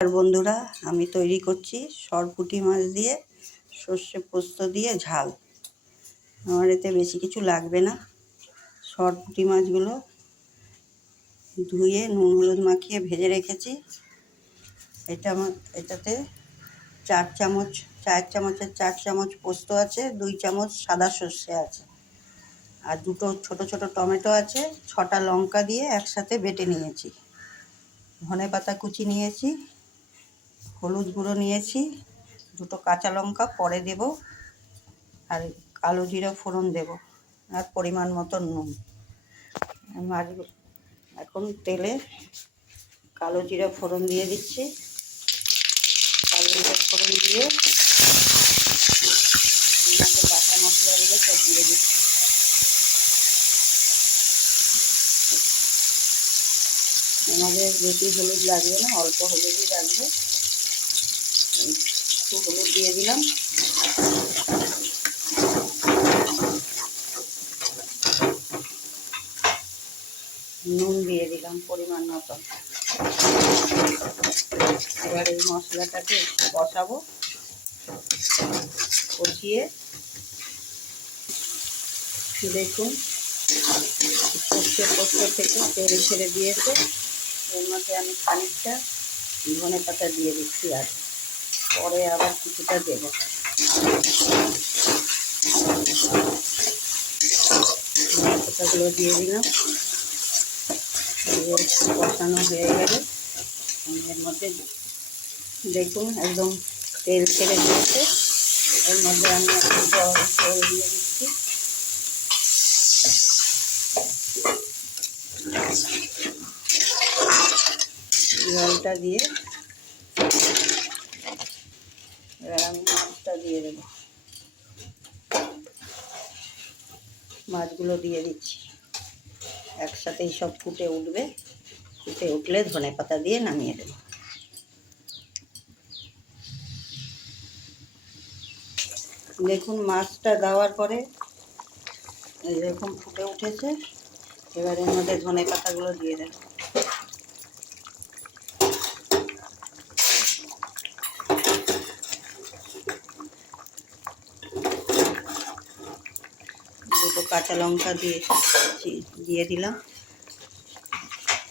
আর বন্ধুরা, আমি তৈরি করছি সরপুঁটি মাছ দিয়ে সর্ষে পোস্ত দিয়ে ঝাল। আমার এতে বেশি কিছু লাগবে না। সরপুঁটি মাছগুলো ধুয়ে নুন হলুদ মাখিয়ে ভেজে রেখেছি। এটাতে চায়ের চামচের 4 চামচ পোস্ত আছে, 2 চামচ সাদা সর্ষে আছে, আর দুটো ছোট ছোট টমেটো আছে, 6টা লঙ্কা দিয়ে একসাথে বেটে নিয়েছি। ধনেপাতা কুচি নিয়েছি, হলুদ গুঁড়ো নিয়েছি, দুটো কাঁচা লঙ্কা পরে দেব, আর কালো জিরা ফোড়ন দেব, আর পরিমাণ মতো নুন। এখন তেলে কালো জিরা ফোড়ন দিয়ে দিচ্ছি। কালো জিরা ফোড়ন দিয়ে বাটা মশলাগুলো সব দিয়ে দিচ্ছি। আমাদের বেশি হলুদ লাগবে না, অল্প হলুদই লাগবে। একটু হলুদ দিয়ে দিলাম, নুন দিয়ে দিলাম পরিমাণ মতো। এবার এই মশলাটাকে কষাবো, কষিয়ে দেখুন সর্ষে পোস্ত থেকে তেল ছেড়ে দিয়েছে। এর মধ্যে আমি খানিকটা ধনেপাতা দিয়ে দিচ্ছি, আর পরে আবার কিছুটা দেব। ধনেপাতাগুলো দিয়ে দিলাম, কষানো হয়ে গেলে এর মধ্যে দেখুন একদম তেল ছেড়ে দিয়েছে। এর মধ্যে আমি একটু জল দিয়ে দিচ্ছি। জলটা দিয়ে এবার আমি মাছটা দিয়ে দেবো। মাছগুলো দিয়ে দিচ্ছি, একসাথেই সব ফুটে উঠবে। ফুটে উঠলে ধনেপাতা দিয়ে নামিয়ে দেবো। দেখুন মাছটা দেওয়ার পরে এরকম ফুটে উঠেছে। এবার এর মধ্যে ধনেপাতাগুলো দিয়ে দেব। দুটো কাঁচা লঙ্কা দিয়ে দিলাম।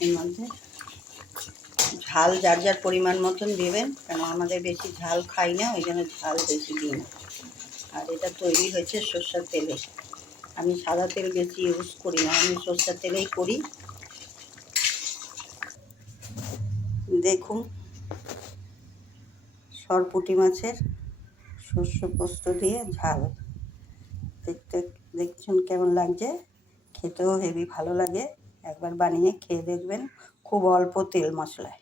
এর মধ্যে ঝাল যার যার পরিমাণ মতন দেবেন, কেন আমাদের বেশি ঝাল খাই না, ওই জন্য ঝাল বেশি দিই না। আর এটা তৈরি হয়েছে সরষের তেলে। আমি সাদা তেল বেশি ইউজ করি না, আমি সরষের তেলেই করি। দেখুন সরপুঁটি মাছের সর্ষে পোস্ত দিয়ে ঝাল দেখছেন কেমন লাগছে। খেতেও হেভি ভালো লাগে। একবার বানিয়ে খেয়ে দেখবেন, খুব অল্প তেল মশলায়।